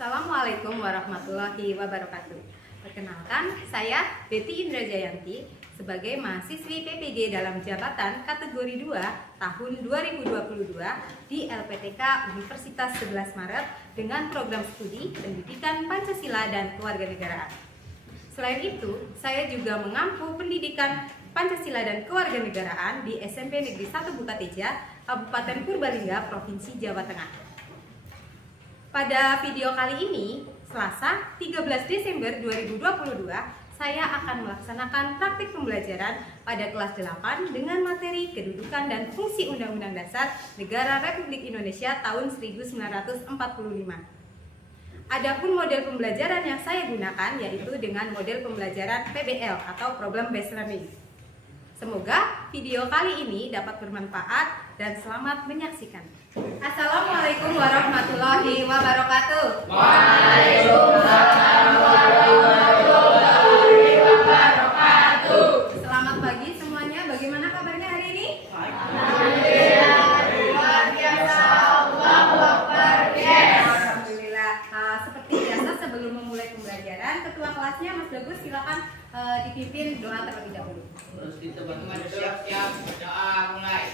Assalamualaikum warahmatullahi wabarakatuh. Perkenalkan, saya Betty Indra Jayanti sebagai mahasiswi PPG dalam jabatan kategori 2 tahun 2022 di LPTK Universitas 11 Maret dengan program studi Pendidikan Pancasila dan Kewarganegaraan. Selain itu, saya juga mengampu pendidikan Pancasila dan Kewarganegaraan di SMP Negeri 1 Bukateja, Kabupaten Purbalingga, Provinsi Jawa Tengah. Pada video kali ini, Selasa 13 Desember 2022, saya akan melaksanakan praktik pembelajaran pada kelas 8 dengan materi Kedudukan dan Fungsi Undang-Undang Dasar Negara Republik Indonesia tahun 1945. Adapun model pembelajaran yang saya gunakan yaitu dengan model pembelajaran PBL atau Problem Based Learning. Semoga video kali ini dapat bermanfaat dan selamat menyaksikan. Assalamualaikum warahmatullahi wabarakatuh. Waalaikumsalam warahmatullahi wabarakatuh. Selamat pagi semuanya. Bagaimana kabarnya hari ini? Alhamdulillah, luar biasa. Allahu Akbar. Yes. Alhamdulillah. Seperti biasa sebelum memulai pembelajaran, ketua kelasnya Mas Bagus silakan dipimpin doa terlebih dahulu. Terus teman-teman siap-siap doa mulai.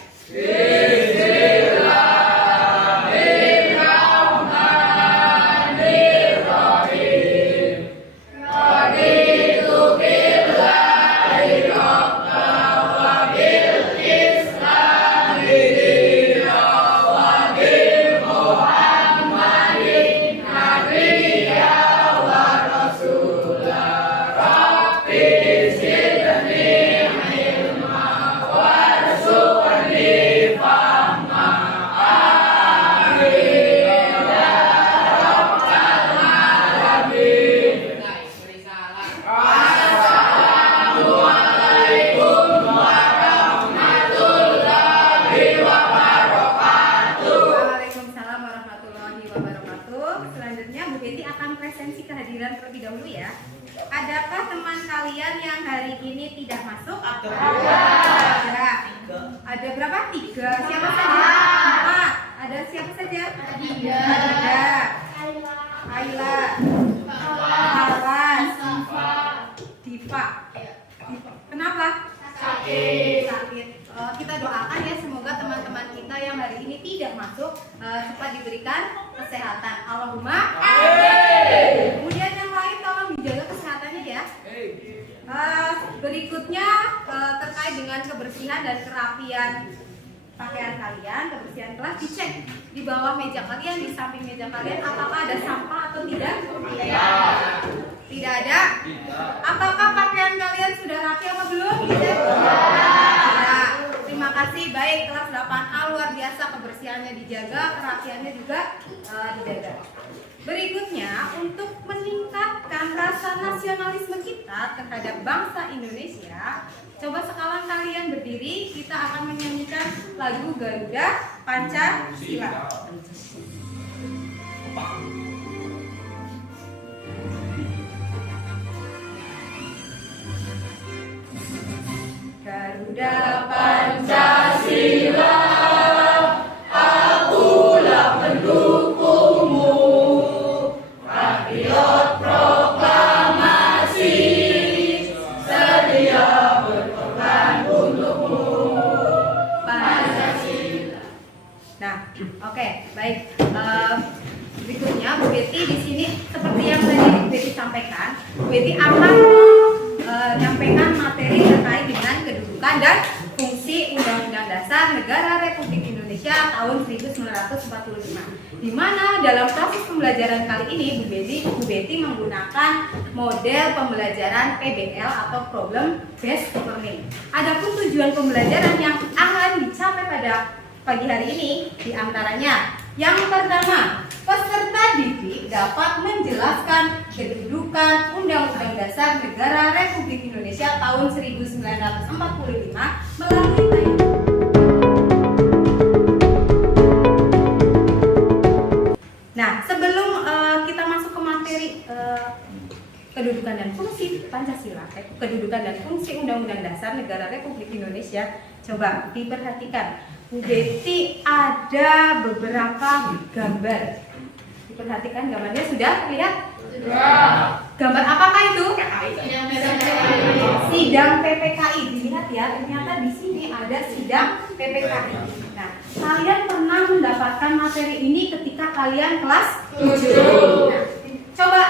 Selanjutnya Bu Betty akan presensi kehadiran terlebih dahulu ya. Adakah teman kalian yang hari ini tidak masuk? Ada. Ada berapa? 3. Siapa saja? 4. Ada siapa saja? 3. Ayla, Awas, Diva. Kenapa? Sakit. Kita doakan ya semoga teman-teman kita yang hari ini tidak masuk cepat diberikan kesehatan. Allahumma amin. Kemudian yang lain tolong dijaga kesehatannya ya. Berikutnya terkait dengan kebersihan dan kerapian pakaian kalian, kebersihan kelas dicek di bawah meja kalian, di samping meja kalian apakah ada sampah atau tidak? Tidak ada. Apakah pakaian kalian sudah rapi apa belum? Tidak. Terima kasih. Baik, kelas 8A luar biasa, kebersihannya dijaga, kerapiannya juga dijaga. Berikutnya, untuk meningkatkan rasa nasionalisme kita terhadap bangsa Indonesia, coba sekarang kalian berdiri, kita akan menyanyikan lagu Garuda Pancasila. Garuda Pancasila, akulah pendukungmu, patriot proklamasi, sedia berkorban untukmu, Pancasila. Nah, oke, baik. Berikutnya Bu Betty di sini seperti yang tadi Bu Betty sampaikan, Bu Betty akan menyampaikan materi terkait dengan kedudukan dan fungsi Undang-Undang Dasar Negara Republik Indonesia tahun 1945. Di mana dalam proses pembelajaran kali ini Bu Betty menggunakan model pembelajaran PBL atau Problem Based Learning. Adapun tujuan pembelajaran yang akan dicapai pada pagi hari ini diantaranya yang pertama, peserta didik dapat menjelaskan kedudukan Undang-Undang Dasar Negara Republik Indonesia tahun 1945 melalui tayangan. Nah, sebelum kita masuk ke materi kedudukan dan fungsi Pancasila, kedudukan dan fungsi Undang-Undang Dasar Negara Republik Indonesia, coba diperhatikan. Bu Betty ada beberapa gambar Diperhatikan gambarnya sudah terlihat? Gambar apakah itu? Sidang PPKI. Dilihat ya, ternyata di sini ada sidang PPKI. Nah, kalian pernah mendapatkan materi ini ketika kalian kelas 7. Nah, coba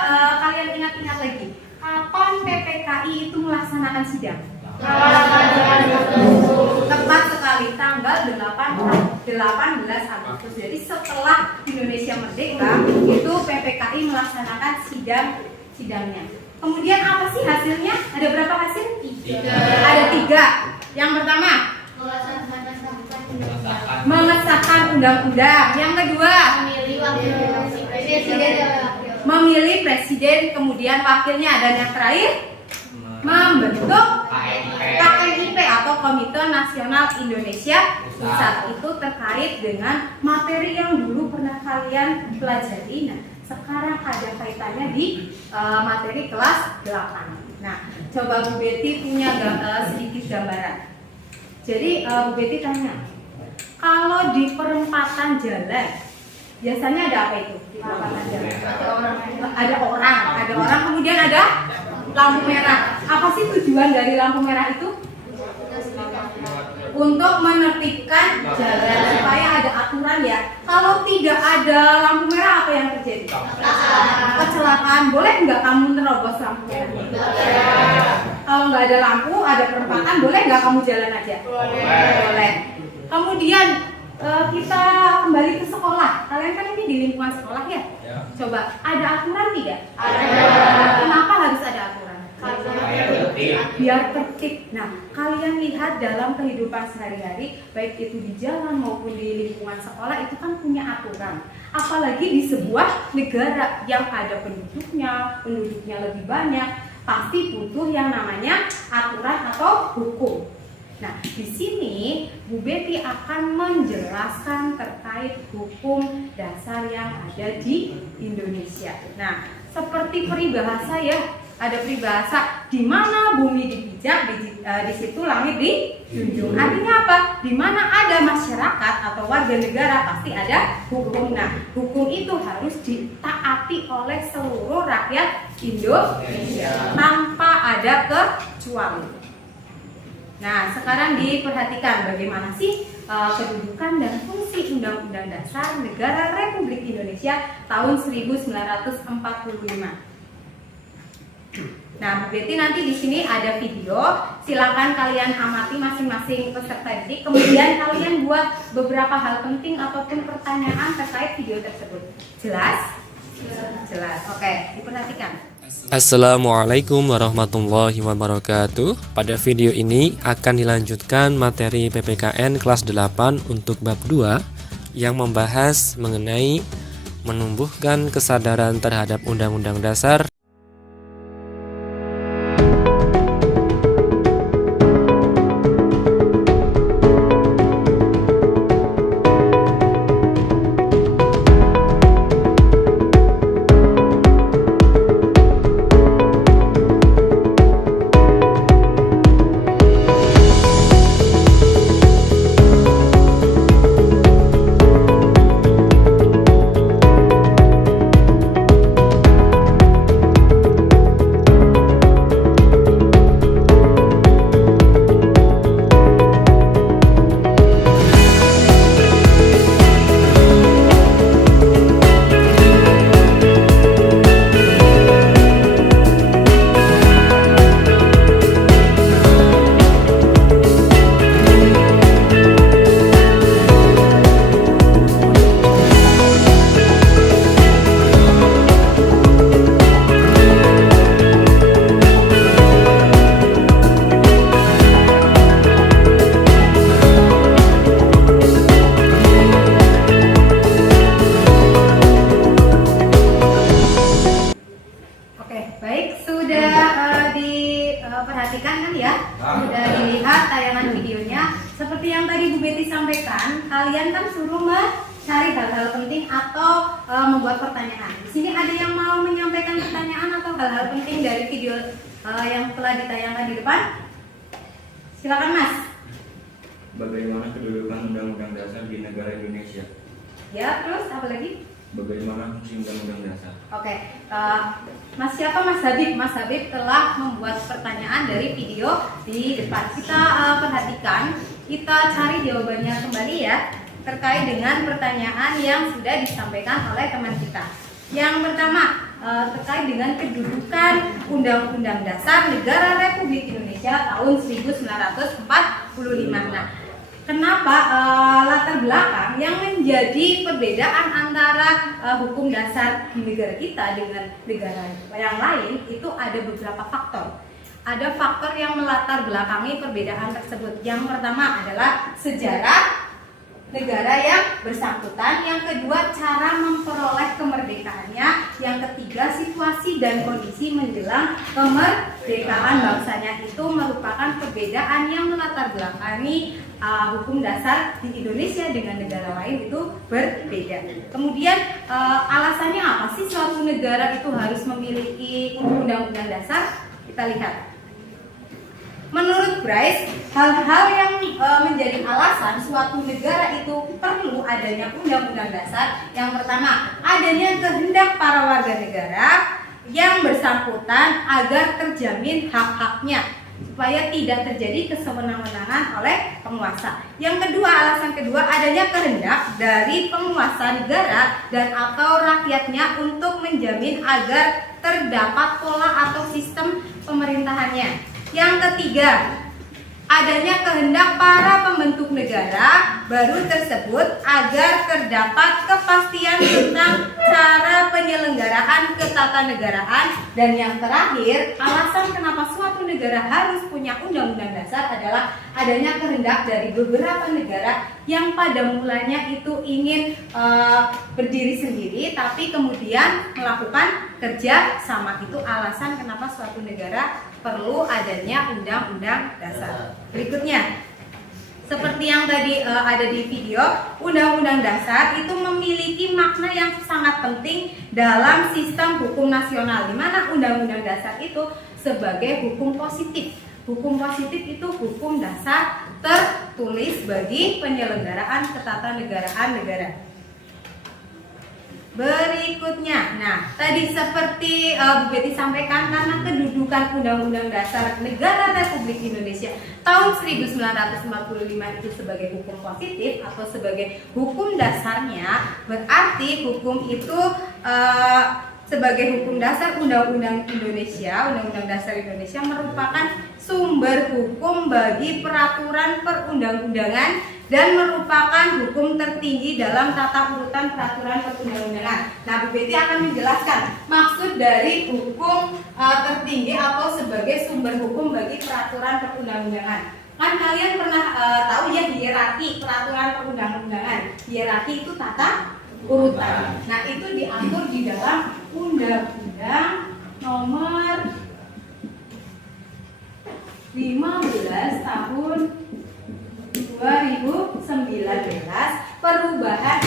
kalian ingat-ingat lagi. Kapan PPKI itu melaksanakan sidang? Tepat sekali, tanggal 18 Agustus. Jadi setelah Indonesia merdeka, itu PPKI melaksanakan sidangnya. Kemudian apa sih hasilnya? Ada berapa hasil? 3. Ada 3. Yang pertama, mengesahkan undang-undang. Yang kedua, memilih presiden, kemudian wakilnya. Dan yang terakhir, membentuk KNIP atau Komite Nasional Indonesia Pusat. Itu terkait dengan materi yang dulu pernah kalian pelajari. Nah, sekarang ada kaitannya di materi kelas 8. Nah, coba Bu Betty punya sedikit gambaran. Jadi Bu Betty tanya, kalau di perempatan jalan biasanya ada apa itu? Di perempatan jalan ada orang, kemudian ada lampu merah. Apa sih tujuan dari lampu merah itu? Untuk menertibkan jalan supaya ada aturan ya. Kalau tidak ada lampu merah apa yang terjadi? Kecelakaan. Boleh nggak kamu terobos lampu merah? Kalau nggak ada lampu, ada perempatan, boleh nggak kamu jalan aja? Boleh. Kemudian kita kembali ke sekolah. Kalian kan ini di lingkungan sekolah ya? Coba, ada aturan tidak? Ada. Kenapa harus ada aturan? Biar tertib. Nah, kalian lihat dalam kehidupan sehari-hari, baik itu di jalan maupun di lingkungan sekolah, itu kan punya aturan. Apalagi di sebuah negara yang ada penduduknya lebih banyak, pasti butuh yang namanya aturan atau hukum. Nah, di sini Bu Betty akan menjelaskan terkait hukum dasar yang ada di Indonesia. Nah, seperti peribahasa ya, ada peribahasa di mana bumi dipijak, di situ langit dijunjung. Artinya apa? Di mana ada masyarakat atau warga negara pasti ada hukum. Nah, hukum itu harus ditaati oleh seluruh rakyat Indonesia tanpa ada kecuali. Nah, sekarang diperhatikan bagaimana sih kedudukan dan fungsi Undang-Undang Dasar Negara Republik Indonesia tahun 1945. Nah, Bu Betty nanti di sini ada video, silakan kalian amati masing-masing peserta didik. Kemudian kalian buat beberapa hal penting ataupun pertanyaan terkait video tersebut. Jelas? Jelas. Oke, diperhatikan. Assalamualaikum warahmatullahi wabarakatuh. Pada video ini akan dilanjutkan materi PPKN kelas 8 untuk bab 2 yang membahas mengenai menumbuhkan kesadaran terhadap Undang-Undang Dasar. Perhatikan kan ya, sudah dilihat tayangan videonya. Seperti yang tadi Bu Betty sampaikan, kalian kan suruh mencari hal-hal penting atau membuat pertanyaan. Di sini ada yang mau menyampaikan pertanyaan atau hal-hal penting dari video yang telah ditayangkan di depan? Silakan Mas. Bagaimana kedudukan Undang-Undang Dasar di negara Indonesia? Ya, terus apa lagi? Bagaimana fungsi Undang-Undang Dasar? Oke, Mas siapa Mas Habib? Mas Habib telah membuat pertanyaan dari video di depan. Kita perhatikan, kita cari jawabannya kembali ya, terkait dengan pertanyaan yang sudah disampaikan oleh teman kita. Yang pertama, terkait dengan kedudukan Undang-Undang Dasar Negara Republik Indonesia tahun 1945. Nah, kenapa latar belakang yang menjadi perbedaan antara hukum dasar di negara kita dengan negara yang lain itu ada beberapa faktor. Ada faktor yang melatar belakangi perbedaan tersebut. Yang pertama adalah sejarah negara yang bersangkutan, yang kedua cara memperoleh kemerdekaannya, yang ketiga situasi dan kondisi menjelang kemerdekaan bangsanya. Itu merupakan perbedaan yang melatar belakangi hukum dasar di Indonesia dengan negara lain itu berbeda. Kemudian alasannya apa sih suatu negara itu harus memiliki undang-undang dasar? Kita lihat. Menurut Bryce, hal-hal yang menjadi alasan suatu negara itu perlu adanya undang-undang dasar. Yang pertama, adanya kehendak para warga negara yang bersangkutan agar terjamin hak-haknya, supaya tidak terjadi kesewenang-wenangan oleh penguasa. Yang kedua, alasan kedua, adanya kehendak dari penguasa negara dan atau rakyatnya untuk menjamin agar terdapat pola atau sistem pemerintahannya. Yang ketiga, adanya kehendak para pembentuk negara baru tersebut agar terdapat kepastian tentang cara penyelenggaraan ketatanegaraan. Dan yang terakhir, alasan kenapa suatu negara harus punya undang-undang dasar adalah adanya kehendak dari beberapa negara yang pada mulanya itu ingin berdiri sendiri, tapi kemudian melakukan kerja sama. Itu alasan kenapa suatu negara perlu adanya undang-undang dasar. Berikutnya, seperti yang tadi ada di video, undang-undang dasar itu memiliki makna yang sangat penting dalam sistem hukum nasional, di mana undang-undang dasar itu sebagai hukum positif. Hukum positif itu hukum dasar tertulis bagi penyelenggaraan ketatanegaraan negara. Berikutnya, nah tadi seperti Bu Betty sampaikan, karena kedudukan Undang-Undang Dasar Negara Republik Indonesia tahun 1945 itu sebagai hukum positif atau sebagai hukum dasarnya, berarti hukum itu sebagai hukum dasar Undang-Undang Indonesia, Undang-Undang Dasar Indonesia merupakan sumber hukum bagi peraturan perundang-undangan dan merupakan hukum tertinggi dalam tata urutan peraturan perundang-undangan. Nah, Bu Betty akan menjelaskan maksud dari hukum tertinggi atau sebagai sumber hukum bagi peraturan perundang-undangan. Kan kalian pernah tahu ya hierarki peraturan perundang-undangan. Hierarki itu tata urutan. Nah, itu diatur di dalam Undang-Undang Nomor 15 tahun 2019 perubahan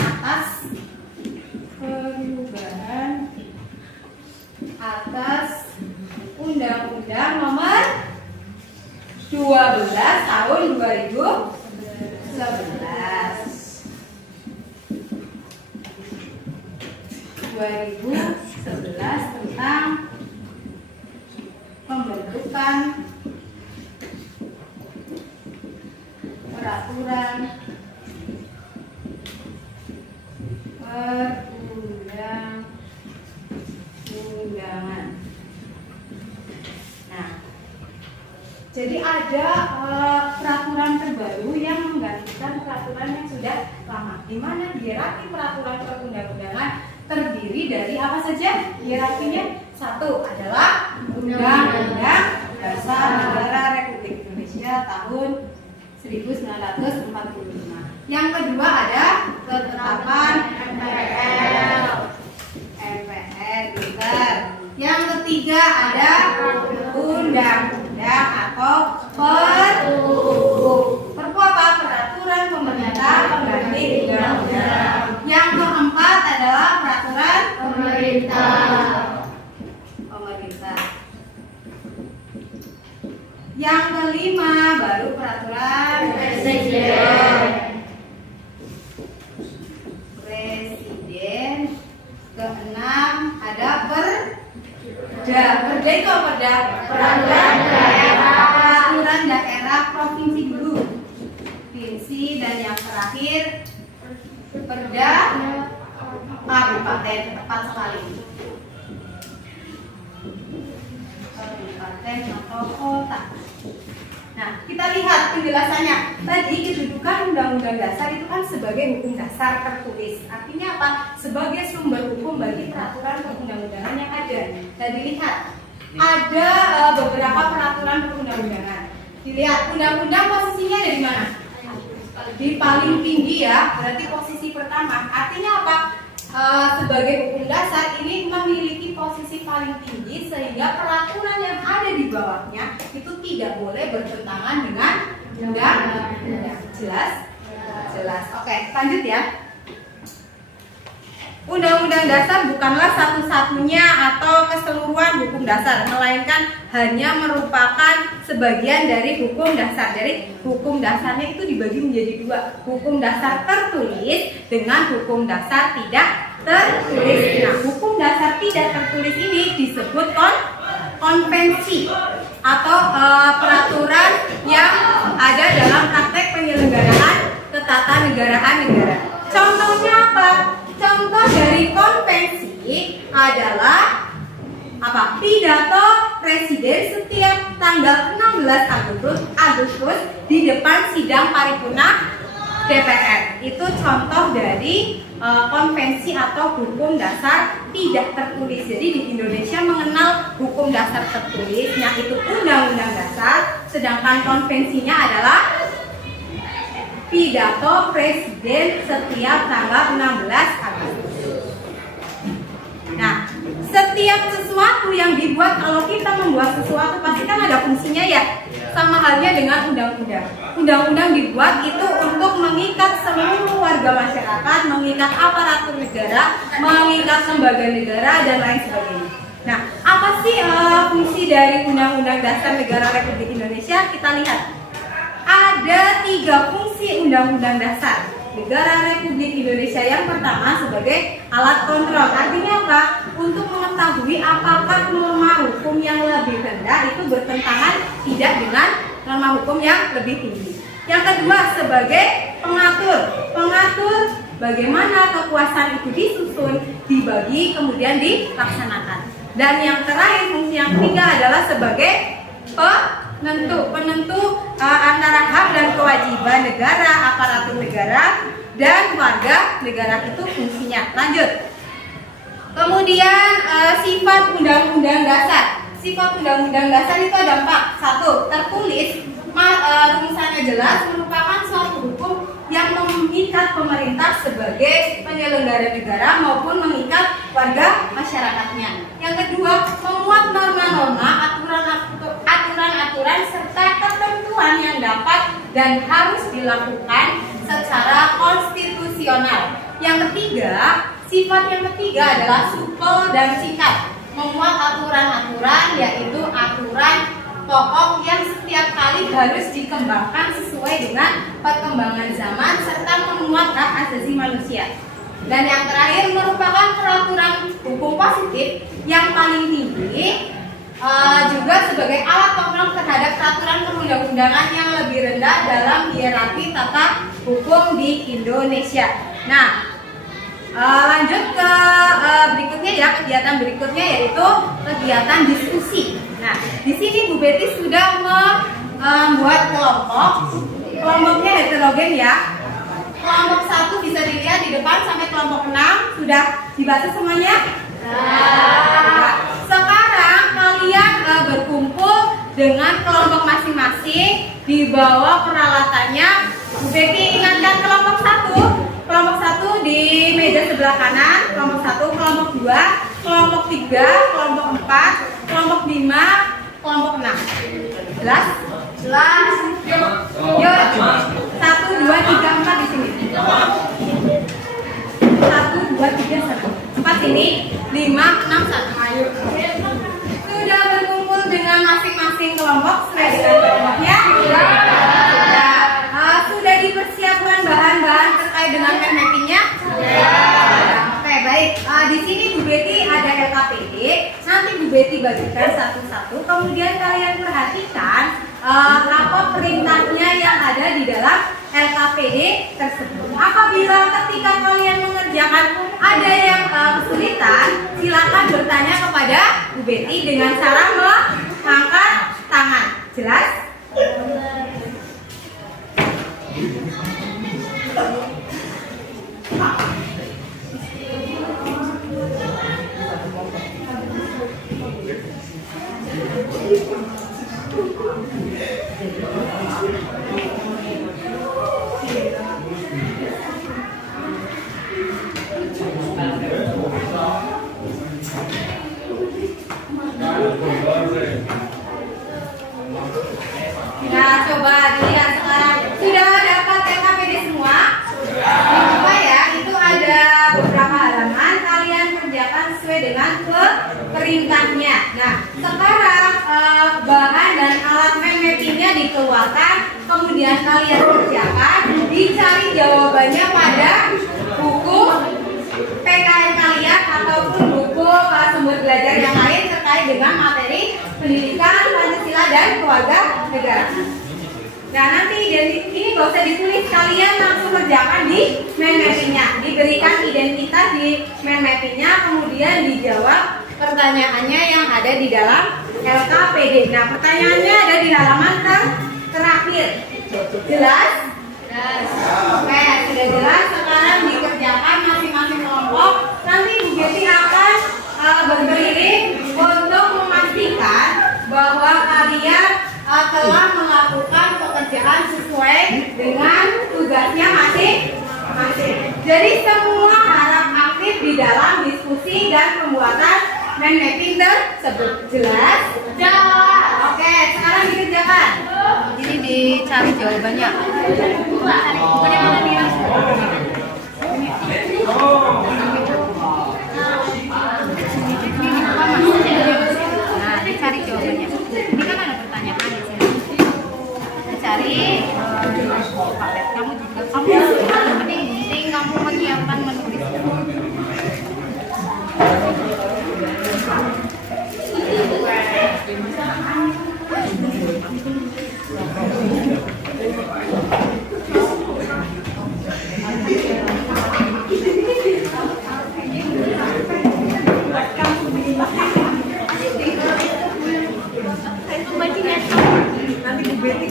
atas Undang-Undang Nomor 12 tahun 2011 tentang pembentukan peraturan perundang-undangan. Nah, jadi ada peraturan terbaru yang menggantikan peraturan yang sudah lama, di mana hierarki peraturan perundang-undangan terdiri dari apa saja hierarkinya? Satu adalah Undang-Undang Dasar Negara Republik Indonesia tahun 1945. Yang kedua ada ketetapan MPR Pinter. Yang ketiga ada undang-undang atau perpu. Perpu apa? Peraturan pemerintah pengganti undang-undang. Yang keempat adalah peraturan pemerintah. Yang kelima baru peraturan presiden. ada perda itu apa? Peraturan daerah provinsi dulu. Provinsi, dan yang terakhir perda kabupaten, tepat sekali. Kabupaten atau kota. Nah, kita lihat penjelasannya. Tadi kedudukan Undang-Undang Dasar itu kan sebagai hukum dasar tertulis. Artinya apa? Sebagai sumber hukum bagi peraturan perundang-undangan yang ada. Nah, dilihat ada beberapa peraturan perundang-undangan. Dilihat undang-undang posisinya ada di mana? Di paling tinggi ya, berarti posisi pertama. Artinya apa? Sebagai hukum dasar ini memiliki posisi paling tinggi sehingga peraturan yang ada di bawahnya itu tidak boleh bertentangan dengan undang-undang. Jelas. Oke, lanjut ya. Undang-undang dasar bukanlah satu-satunya atau keseluruhan hukum dasar, melainkan hanya merupakan sebagian dari hukum dasar. Jadi hukum dasarnya itu dibagi menjadi dua, hukum dasar tertulis dengan hukum dasar tidak tertulis. Nah, hukum dasar tidak tertulis ini disebut konvensi atau peraturan yang ada dalam praktek penyelenggaraan ketatanegaraan negara. Contohnya apa? Contoh dari konvensi adalah apa? Pidato presiden setiap tanggal 16 Agustus di depan sidang paripurna DPR. Itu contoh dari konvensi atau hukum dasar tidak tertulis. Jadi di Indonesia mengenal hukum dasar tertulisnya itu Undang-Undang Dasar, sedangkan konvensinya adalah pidato presiden setiap tanggal 16 Agustus. Nah, setiap sesuatu yang dibuat, kalau kita membuat sesuatu pasti kan ada fungsinya ya. Sama halnya dengan undang-undang. Undang-undang dibuat itu untuk mengikat seluruh warga masyarakat, mengikat aparatur negara, mengikat lembaga negara dan lain sebagainya. Nah, apa sih fungsi dari Undang-Undang Dasar Negara Republik Indonesia? Kita lihat. Ada 3 fungsi Undang-Undang Dasar Negara Republik Indonesia. Yang pertama sebagai alat kontrol. Artinya apa? Untuk mengetahui apakah norma hukum yang lebih rendah itu bertentangan tidak dengan norma hukum yang lebih tinggi. Yang kedua sebagai pengatur bagaimana kekuasaan itu disusun, dibagi, kemudian dilaksanakan. Dan yang terakhir, fungsi yang ketiga adalah sebagai penentu antara hak dan kewajiban negara, aparatur negara, dan warga negara. Itu fungsinya. Lanjut. Kemudian sifat undang-undang dasar. Sifat undang-undang dasar itu ada 4. 1. Tertulis, rumusannya jelas, merupakan suatu hukum yang mengikat pemerintah sebagai penyelenggara negara maupun mengikat warga masyarakatnya. Yang kedua, memuat norma-norma, aturan-aturan serta ketentuan yang dapat dan harus dilakukan secara konstitusional. Yang ketiga, sifat yang ketiga adalah supel dan singkat, memuat aturan-aturan, yaitu aturan pokok yang setiap kali harus dikembangkan sesuai dengan perkembangan zaman serta memuat hak asasi manusia. Dan yang terakhir merupakan peraturan hukum positif yang paling tinggi, juga sebagai alat kontrol terhadap peraturan perundang-undangan yang lebih rendah dalam hierarki tata hukum di Indonesia. Nah, lanjut ke berikutnya ya, kegiatan berikutnya yaitu kegiatan diskusi. Nah, di sini Bu Betty sudah membuat kelompok. Kelompoknya heterogen ya. Kelompok 1 bisa dilihat di depan sampai kelompok 6. Sudah dibaca semuanya? Nah, sekarang kalian berkumpul dengan kelompok masing-masing, dibawa peralatannya. Bu Betty ingatkan kelompok 1. Kelompok 1 di meja sebelah kanan, kelompok 1, kelompok 2, kelompok 3, kelompok 4, kelompok 5, kelompok 6. Jelas? Jelas. Yuk. 1, 2, 3, 4 di sini. 1, 2, 3, 1. 4 sini, 5, 6, 1. Ayo. Sudah berkumpul dengan masing-masing kelompok, sudah dengan kelompoknya? Sudah dipersiapkan bahan-bahan terkait dengan pen mappingnya? Oke, baik. Di sini Bu Betty LKPD. Nanti Bu Betty bagikan satu-satu. Kemudian kalian perhatikan apa perintahnya yang ada di dalam LKPD tersebut. Apabila ketika kalian mengerjakan ada yang kesulitan, silakan bertanya kepada Bu Betty dengan cara mengangkat tangan. Jelas? Nah, coba dilihat sekarang. Sudah dapat LKPD semua? Coba ya, itu ada beberapa halaman. Kalian kerjakan sesuai dengan perintahnya. Nah, sekarang bahan dan alat mappingnya dikeluarkan. Kemudian kalian kerjakan. Dicari jawabannya pada buku PKN kalian ataupun buku sumber belajar yang lain terkait dengan materi pendidikan Pancasila dan keluarga negara. Nah, nanti ini gak usah ditulis, kalian langsung kerjakan di mind mappingnya. Diberikan identitas di mind mappingnya, kemudian dijawab pertanyaannya yang ada di dalam LKPD. Nah, pertanyaannya ada di halaman terakhir. Jelas? Oke, sudah jelas. Sekarang dikerjakan masing-masing kelompok. Nanti Bu Betty akan berkeliling untuk memastikan bahwa kalian telah melakukan pekerjaan sesuai dengan tugasnya masing-masing. Jadi semua harap aktif di dalam diskusi dan pembuatan mind mapping tersebut. Jelas? Jelas. Oke, sekarang dikerjakan. Jadi dicari jawabannya. Jawabannya mana dia? Nah, dicari jawabannya. Ini kan ada pertanyaan di sini. Dicari. Kamu juga penting kamu menyiapkan menulis. Nanti Bu Betty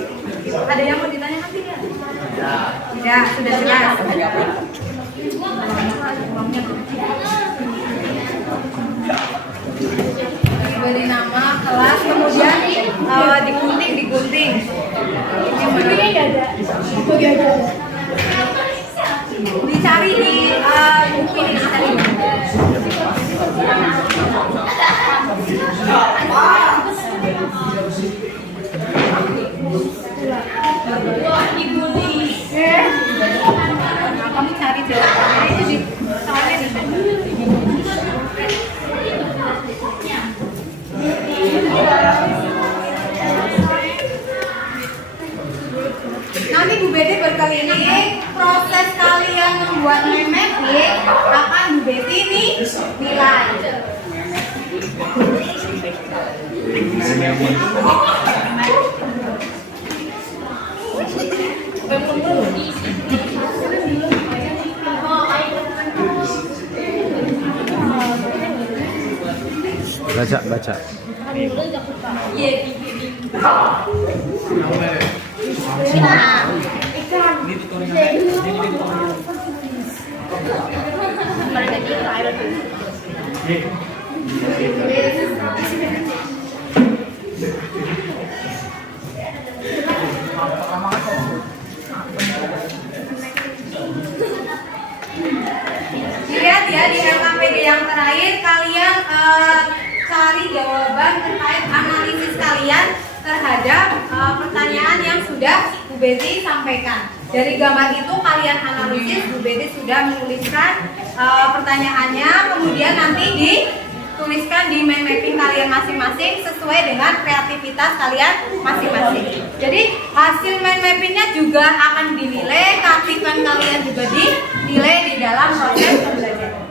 ada yang mau ditanyakan tidak? Tidak, sudah jelas. Beri nama kelas, kemudian digunting. Dicari di buku ini tadi. Nah, kamu cari jawabannya itu di soalnya di sana. Nanti Bu Betty berkeliling, proses kalian membuat mind mapping akan Bu Betty ini nilai. Baca. Lihat ya di LKPD yang terakhir kalian cari jawaban terkait analisis kalian terhadap pertanyaan yang sudah Bu Betty sampaikan. Dari gambar itu kalian analisis, Bu Betty sudah menuliskan pertanyaannya, kemudian nanti dituliskan di mind mapping kalian masing-masing sesuai dengan kreativitas kalian masing-masing. Jadi hasil mind mappingnya juga akan dinilai, keaktifan kalian juga dinilai di dalam proses pembelajaran.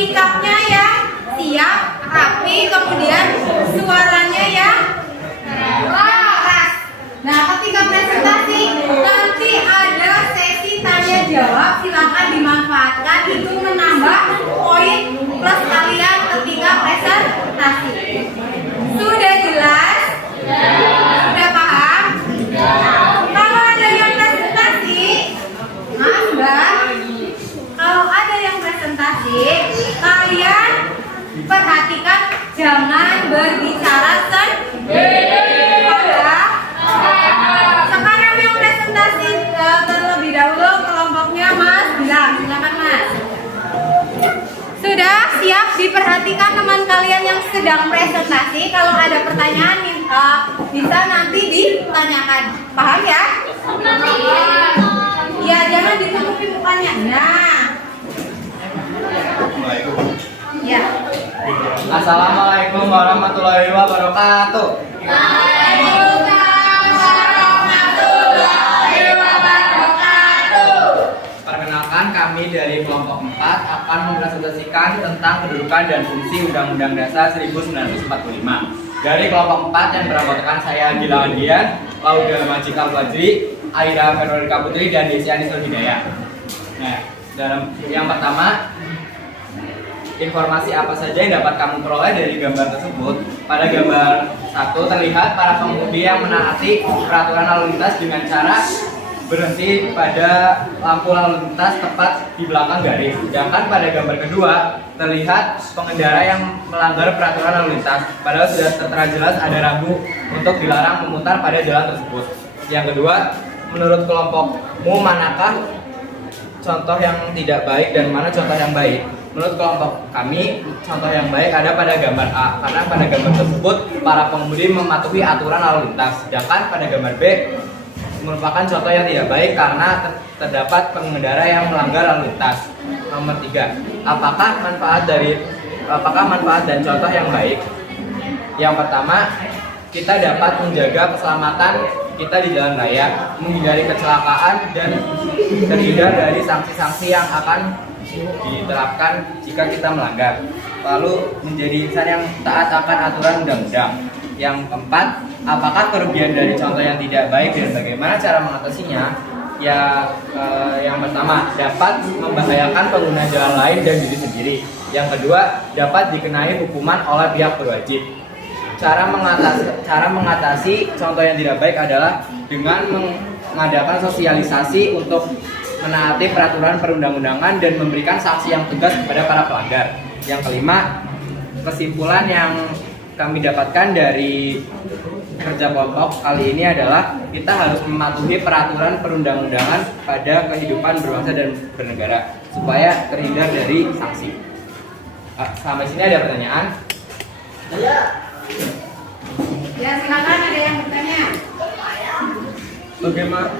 sikapnya yang siap, rapi, kemudian suaranya yang keras. Nah, ketika presentasi nanti ada sesi tanya jawab, silakan dimanfaatkan, itu menambah poin plus kalian ketika presentasi. Sudah jelas? Sudah paham? Kalau ada yang presentasi, Mbak, kalau ada yang presentasi, kalian perhatikan jangan berbicara sendiri. Sekarang yang presentasi terlebih dahulu kelompoknya Mas Bilang, silakan Mas. Sudah siap? Diperhatikan teman kalian yang sedang presentasi. Kalau ada pertanyaan bisa nanti ditanyakan. Paham ya? Ya, jangan ditutupi mukanya. Nah. Ya. Assalamualaikum warahmatullahi wabarakatuh. Perkenalkan, kami dari kelompok 4 akan mempresentasikan tentang kedudukan dan fungsi Undang-Undang Dasar 1945. Dari kelompok 4 yang beranggotakan saya Gilang Andian, Lauda Majikal Fajri, Aira Veronica Putri, dan Desi Anisul Hidayah. Nah, dalam yang pertama, informasi apa saja yang dapat kamu peroleh dari gambar tersebut. Pada gambar 1 terlihat para pengemudi yang menaati peraturan lalu lintas dengan cara berhenti pada lampu lalu lintas tepat di belakang garis. Sedangkan pada gambar kedua terlihat pengendara yang melanggar peraturan lalu lintas, padahal sudah tertera jelas ada rambu untuk dilarang memutar pada jalan tersebut. Yang kedua, menurut kelompokmu manakah contoh yang tidak baik dan mana contoh yang baik? Menurut kelompok kami, contoh yang baik ada pada gambar A, karena pada gambar tersebut para pengemudi mematuhi aturan lalu lintas. Sedangkan pada gambar B merupakan contoh yang tidak baik karena terdapat pengendara yang melanggar lalu lintas. Nomor 3, apakah manfaat dan contoh yang baik? Yang pertama, kita dapat menjaga keselamatan kita di jalan raya, menghindari kecelakaan dan terhindar dari sanksi-sanksi yang akan diterapkan jika kita melanggar. Lalu menjadi insan yang taat akan aturan undang-undang. Yang keempat, apakah kerugian dari contoh yang tidak baik dan bagaimana cara mengatasinya? Yang pertama, dapat membahayakan pengguna jalan lain dan diri sendiri. Yang kedua, dapat dikenai hukuman oleh pihak berwajib. Cara mengatasi contoh yang tidak baik adalah dengan mengadakan sosialisasi untuk menaati peraturan perundang-undangan dan memberikan sanksi yang tegas kepada para pelanggar. Yang kelima, kesimpulan yang kami dapatkan dari kerja kelompok kali ini adalah kita harus mematuhi peraturan perundang-undangan pada kehidupan berbangsa dan bernegara supaya terhindar dari sanksi. Sampai sini ada pertanyaan? Ya, silakan ada yang bertanya.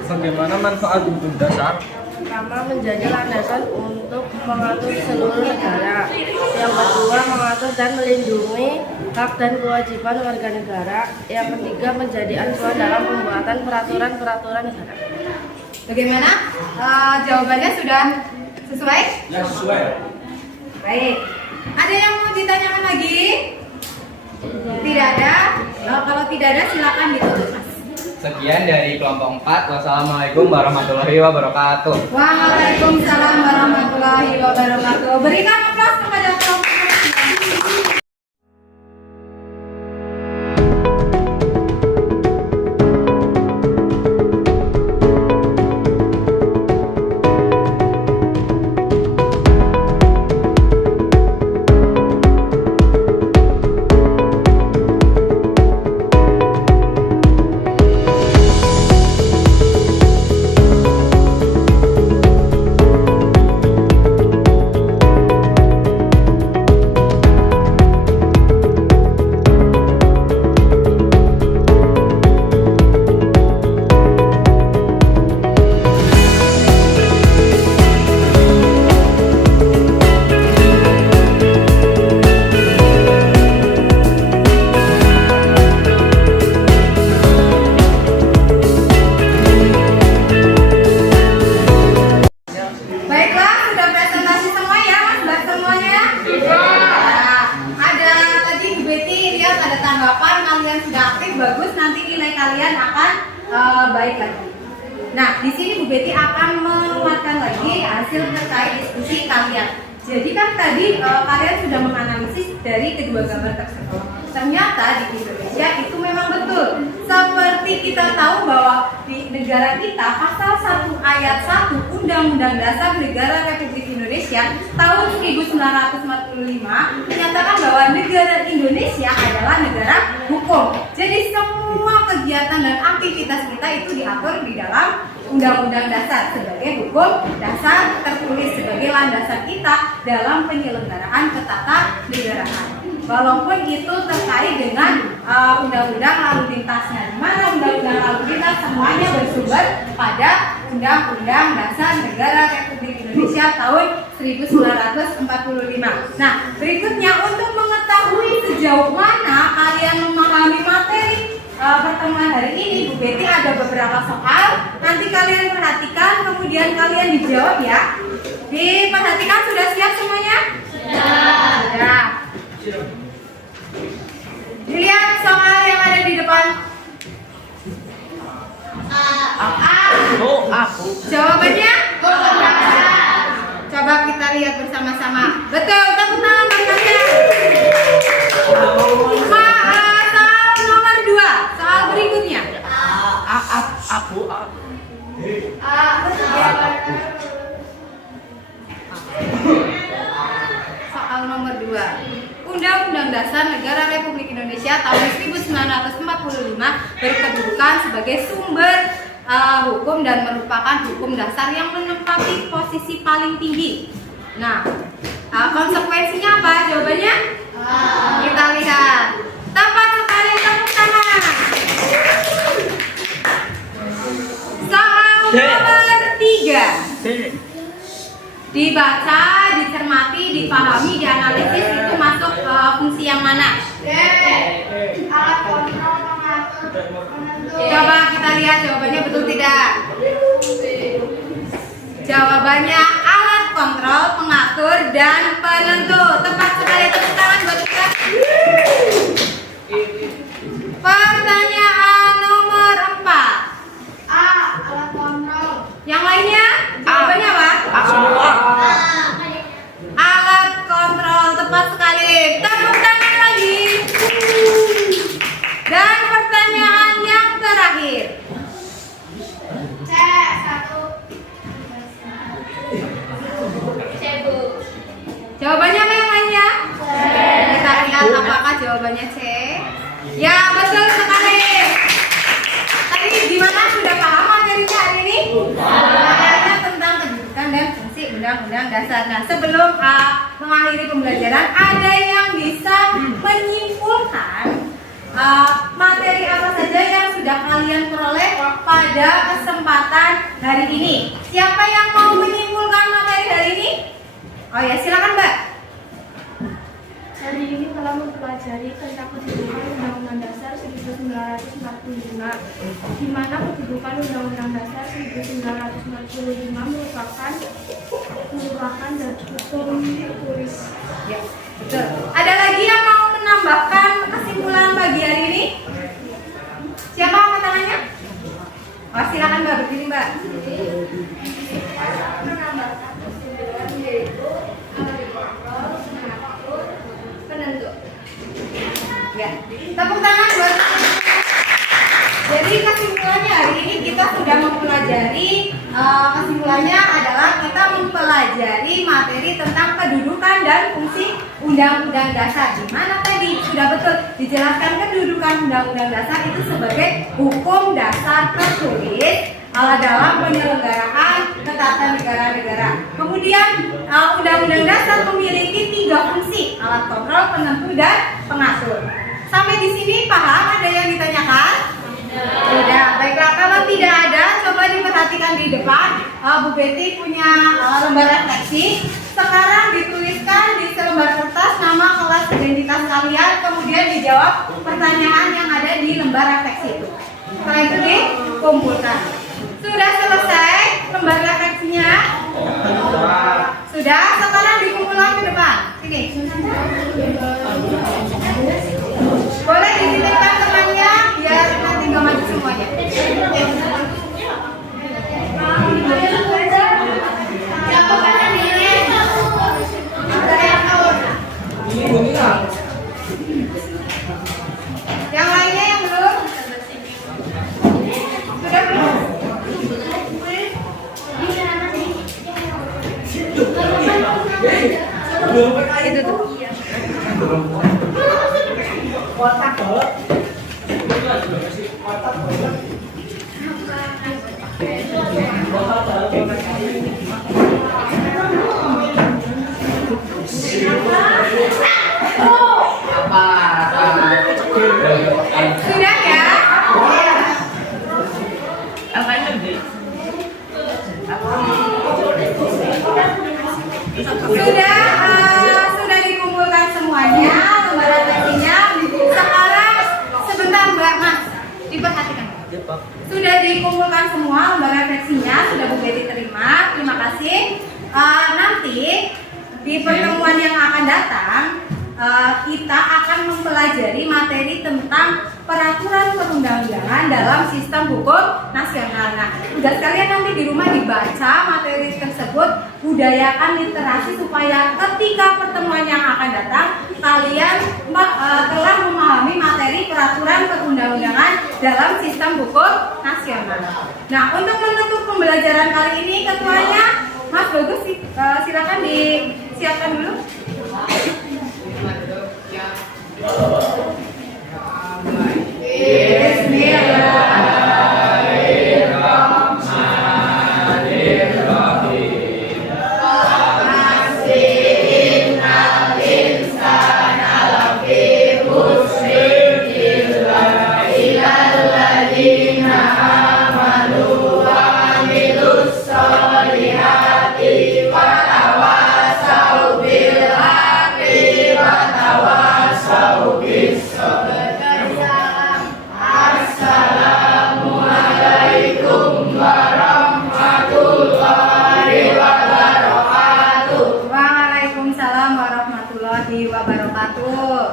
Bagaimana manfaat Undang Dasar? Pertama, menjadi landasan untuk mengatur seluruh negara. Yang kedua, mengatur dan melindungi hak dan kewajiban warga negara. Yang ketiga, menjadi acuan dalam pembuatan peraturan-peraturan negara. Bagaimana? Jawabannya sudah sesuai? Ya, sesuai. Baik. Ada yang mau ditanyakan lagi? Tidak ada? Kalau tidak ada, silakan ditutup, Mas. Sekian dari kelompok 4. Wassalamualaikum warahmatullahi wabarakatuh. Waalaikumsalam warahmatullahi wabarakatuh. Berikan aplaus kepada kelompok 4. kalian akan baik lagi. Nah, di sini Bu Betty akan menguatkan lagi hasil terkait diskusi kalian. Jadi kan tadi kalian sudah menganalisis dari kedua gambar tersebut. Ternyata di Indonesia itu memang betul. Seperti kita tahu bahwa di negara kita pasal 1 ayat 1 Undang-Undang Dasar Negara Republik Indonesia tahun 1945 menyatakan bahwa negara Indonesia adalah negara hukum. Jadi semua kegiatan dan aktivitas kita itu diatur di dalam Undang-Undang Dasar sebagai hukum dasar tertulis sebagai landasan kita dalam penyelenggaraan ketatanegaraan. Walaupun itu terkait dengan undang-undang lalu lintasnya, di mana undang-undang lalu lintas semuanya bersumber pada Undang-Undang Dasar Negara Republik Indonesia tahun 1945. Nah, berikutnya untuk mengetahui sejauh mana kalian memahami materi pertemuan hari ini, Bu Betty ada beberapa soal. Nanti kalian perhatikan, kemudian kalian dijawab ya. Diperhatikan, sudah siap semuanya? Sudah. Dilihat soal yang ada di depan. Aku. Jawabannya? Coba kita lihat bersama-sama. Betul, tepuk tangan bagi kalian. Soal nomor 2, soal berikutnya. Aku. Soal nomor 2. Undang-Undang Dasar Negara Republik Indonesia tahun 1945 berkedudukan sebagai sumber hukum dan merupakan hukum dasar yang menempati posisi paling tinggi. Nah, konsekuensinya apa? Jawabannya? Kita lihat. Tepat sekali, tepuk tangan. Soal nomor 3. Dibaca, dicermati, dipahami, dianalisis itu masuk fungsi yang mana? Alat kontrol pengatur penentu. Coba kita lihat jawabannya betul tidak? Jawabannya alat kontrol pengatur dan penentu. Tepat sekali, tepuk tangan buat kita. Pertanyaan nomor 4. Alat kontrol. Yang lainnya? Jawabannya apa? Alat kontrol, tepat sekali. Tepuk tangan lagi. Dan pertanyaan yang terakhir. Jawabannya apa yang lainnya? Kita lihat apakah jawabannya C. Ya, betul sekali. Tadi gimana, sudah paham materinya hari ini? Materinya tentang kedudukan dan fungsi Undang-Undang Dasar. Nah, sebelum mengakhiri pembelajaran, ada yang bisa menyimpulkan materi apa saja yang sudah kalian peroleh pada kesempatan hari ini? Siapa yang mau menyimpulkan materi hari ini? Oh ya, silakan Mbak. Hari ini telah mempelajari tentang kedudukan Undang-Undang Dasar 1945, di mana kedudukan Undang-Undang Dasar 1945 merupakan dan hukum tulis. Ya, betul. Ada lagi yang mau menambahkan kesimpulan pagi hari ini? Siapa angkat tangannya? Oh, silakan Mbak, berdiri Mbak. Menambahkan kesimpulan yaitu penentu. Ya, tepuk tangan buat. Jadi kesimpulannya hari ini kita sudah mempelajari kesimpulannya adalah kita mempelajari materi tentang kedudukan dan fungsi Undang-Undang Dasar. Di mana tadi sudah betul dijelaskan kedudukan Undang-Undang Dasar itu sebagai hukum dasar tertulis dalam penyelenggaraan ketatanegaraan. Kemudian Undang-Undang Dasar memiliki 3 fungsi: alat kontrol, penentu, dan pengatur. Sampai di sini paham? Ada yang ditanyakan? Tidak. Baiklah, kalau tidak ada, coba diperhatikan di depan. Bu Betty punya lembar refleksi. Sekarang dituliskan di selembar kertas nama kelas identitas kalian, kemudian dijawab pertanyaan yang ada di lembar refleksi itu. Setelah itu dikumpulkan. Sudah selesai lembar refleksinya? Sudah, sekarang dikumpulkan ke depan. Sini. Boleh dititipkan temannya biar nanti juga maju semuanya. Yang lainnya yang belum? Sudah belum? Itu tuh. Sudah ya? Sudah dikumpulkan semuanya lembaran teksinya. Sekarang sebentar Mbak Mas, diperhatikan. Sudah dikumpulkan semua lembaran teksinya, sudah Bu Betty terima. Terima kasih. Nanti di pertemuan yang akan datang kita akan mempelajari materi tentang peraturan perundang-undangan dalam sistem hukum nasional. Nah, tugas kalian nanti di rumah dibaca materi tersebut, budayakan literasi supaya ketika pertemuan yang akan datang kalian telah memahami materi peraturan perundang-undangan dalam sistem hukum nasional. Nah, untuk menutup pembelajaran kali ini ketuanya Mas Bagus, silakan disiapkan dulu. Waalaikumsalam warahmatullahi wabarakatuh.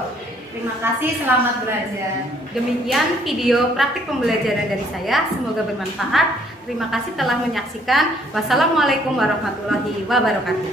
Terima kasih, selamat belajar. Demikian video praktik pembelajaran dari saya, semoga bermanfaat. Terima kasih telah menyaksikan. Wassalamualaikum warahmatullahi wabarakatuh.